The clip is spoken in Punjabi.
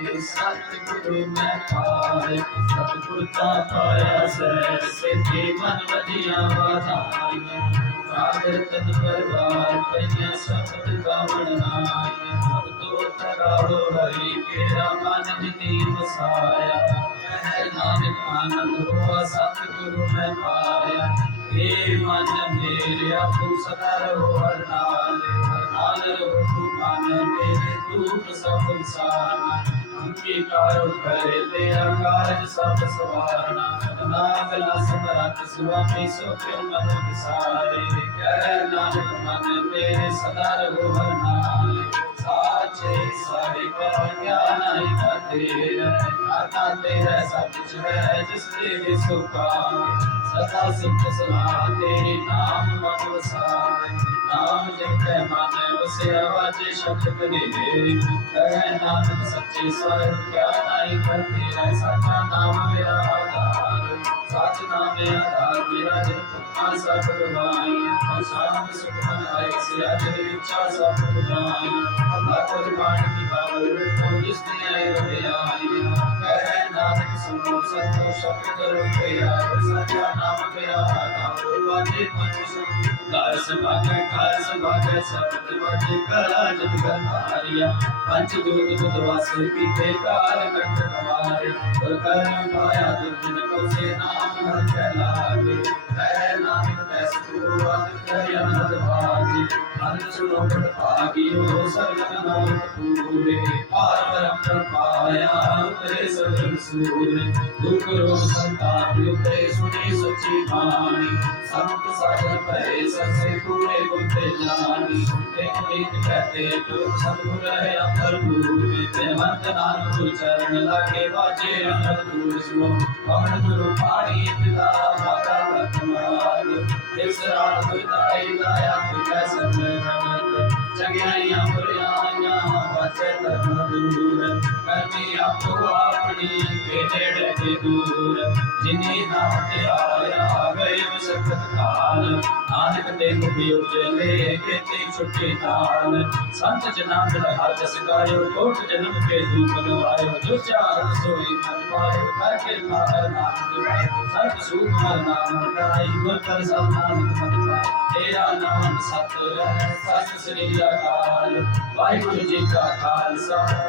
ਸਾਚੇ ਸਤਿਗੁਰੂ ਮੈਂ ਪਾਏ ਸਤਿਗੁਰ ਤਾਂ ਪਾਇਆ ਸਹਿ ਸਿੱਧੀ ਮਨ ਵਜੀਆਂ ਵਾਧਾਈਆਂ ਸਾਗਰ ਤਨ ਪਰਵਾਰ ਕਈਆਂ ਸਬਦ ਗਾਵਣ ਨਾਈ ਸਭ ਤੋਂ ਤਰਾੜੋ ਹਰੀ ਕੇਰਾ ਮਨ ਜਿਤੀ ਵਸਾਇਆ ਕਹਿ ਨਾਨਕ ਆਨੰਦ ਹੋਆ ਸਤਿਗੁਰੂ ਮੈਂ ਪਾਇਆ ਏ ਮਨ ਮੇਰਿਆ ਤੂੰ ਸਦਾ ਰਹੋ ਹਰ ਨਾਲ ਹਰ ਨਾਲ ਰਹੋ ਤੂੰ ਮਨ ਮੇਰੇ, ਤੂੰ ਸਭ ਸੰਸਾਰ। ਅੰਗੀਕਾਰ ਕਰੇ ਤੇਰਾ ਕਾਰਜ ਸਭ ਸਵਾਰਨਾ ਨਾਗਲਾ ਸਮਰਤ ਸੁਆਮੀ ਸੋਖਿ ਮਨ ਵਿਸਾਰੇ ਕਹਿ ਨਾਨਕ, ਮਨ ਮੇਰੇ ਸਦਾ ਰਹੋ ਹਰ ਨਾਲ ਸਾਚੇ ਸਾਰੇ ਕਾ ਗਿਆਨ ਹੈ ਆਤਾ ਤੇਰਾ ਸਭ ਕੁਛ ਹੈ, ਜਿਸ ਤੇ ਵੀ ਸੁਖਾ ਸਦਾ ਸਿਫਤ ਸਲਾਹ, ਤੇਰੇ ਨਾਮ ਮਨ ਵਸਾਏ ਨਾਮ ਜਪੈ ਮਨ ਵਸਿਆ ਵਾਜੇ ਸ਼ਬਦ ਕਰੇ ਕਹਿ ਨਾਨਕ ਸੱਚੇ ਸਰ ਕਿਆ ਨਾਈ ਕਰ ਤੇਰਾ ਸੱਚਾ ਨਾਮ ਮੇਰਾ ਆਧਾਰ। ਸੱਚ ਨਾਮ ਮੇਰਾ ਆਧਾਰ, ਮੇਰਾ ਜਨ ਪੁੱਤਾਂ ਸਭ ਗਵਾਈ ਸ਼ਾਂਤ ਸੁਖ ਮਨ ਆਏ ਸਿਆ ਜਨ ਇੱਛਾ ਸਭ ਬੁਝਾਈ ਅੱਲਾ ਕੋਲ ਬਾਣ ਕੀ ਬਾਵਲ ਤੋਂ ਜਿਸ ਨੇ ਆਏ ਰਹੇ ਆਈ ਕਹਿ ਨਾਨਕ ਸੁਣੋ ਸਤੋ ਸ਼ਬਦ ਕਰੋ ਪਿਆ ਸੱਚਾ ਨਾਮ ਮੇਰਾ ਆਧਾਰ ਵਾਜੇ ਮਨ ਸੁਣ ਕਾਰ ਸਭਾਗੈ ਕਾਰ ਸਭਾਗੈ ਸਬਦ ਵਾਜੇ ਕਲਾ ਜਤ ਗੰਧਾਰਿਆ ਪੰਜ ਦੂਤ ਬੁੱਧ ਵਾਸੇ ਕੀਤੇ ਕਾਰ ਕੰਠ ਕਮਾਰੇ ਪਰ ਕਰਮ ਪਾਇਆ ਦੁਜਨ ਕੋ ਭਾਜੀ ਅਨੰਦ ਸੁਨੋ ਪਟ ਭਾਗਿਓ ਸਗਨ ਨਾਮ ਪੂਰੇ ਪਾਰ ਬ੍ਰਹਮ ਪਾਇਆ ਉਤਰੇ ਸਜਨ ਸੂਰੇ ਦੁਖ ਰੋਗ ਸੰਤਾਪ ਉਤਰੇ ਸੁਣੀ ਸੱਚੀ ਬਾਣੀ ਸੰਤ ਸਾਜਨ ਭਏ ਸਸੇ ਪੂਰੇ ਗੁਰਤੇ ਜਾਣੀ ਇੱਕ ਰੀਤ ਕਹਤੇ ਜੋ ਸਤਿਗੁਰ ਹੈ ਅੰਦਰ ਗੁਰੂ ਤੇ ਮੰਤ ਨਾਨਕ ਗੁਰ ਚਰਨ ਲਾਗੇ ਵਾਜੇ ਅਨੰਦ ਦੂਰ ਸੁਨੋ ਪਵਨ ਗੁਰੂ ਪਾਣੀ ਪਿਤਾ ਮਾਤਾ ਰਤਮਾਲ ਇਸ ਰਾਤ ਵਿਦਾਈ ਲਾਇਆ ਤੁਝੈ ਸੰਗਤ ਜਗਿਆਈਆਂ ਬੁਰਿਆਈਆਂ ਵਾਜੇ ਧਰਮ ਦੂਰ ਕਰਮੀ ਆਪੋ ਆਪਣੀ ਕੇ ਨੇੜੇ ਤੇ ਦੂਰ ਜਿਨੀ ਨਾਮ ਤੇ ਆਇਆ ਗਏ ਮਸਕਤ ਕਾਲ ਨਾਨਕ ਤੇ ਮੁਖੀ ਉਜਲੇ ਕੀਤੀ ਛੁੱਟੀ ਨਾਲ ਸੰਤ ਜਨਾਂ ਦਾ ਹਰ ਜਸ ਗਾਇਓ ਕੋਟ ਜਨਮ ਕੇ ਦੁਖ ਗਵਾਇਓ ਜੋ ਚਾਰ ਸੋਈ ਮਨ ਪਾਇਓ ਕਰ ਮਾਰ ਨਾਮ ਦਿਵਾਇ ਸਤ ਸੁਖਮਰ ਨਾਮ ਕਰਾਈ ਗੁਰ ਕਰ ਸਭ ਨਾਨਕ ਪਾਇ ਤੇਰਾ ਨਾਮ ਸਤ ਹੈ ਸਤ ਸ੍ਰੀ ਅਕਾਲ ਵਾਹਿਗੁਰੂ ਜੀ ਕਾ ਖਾਲਸਾ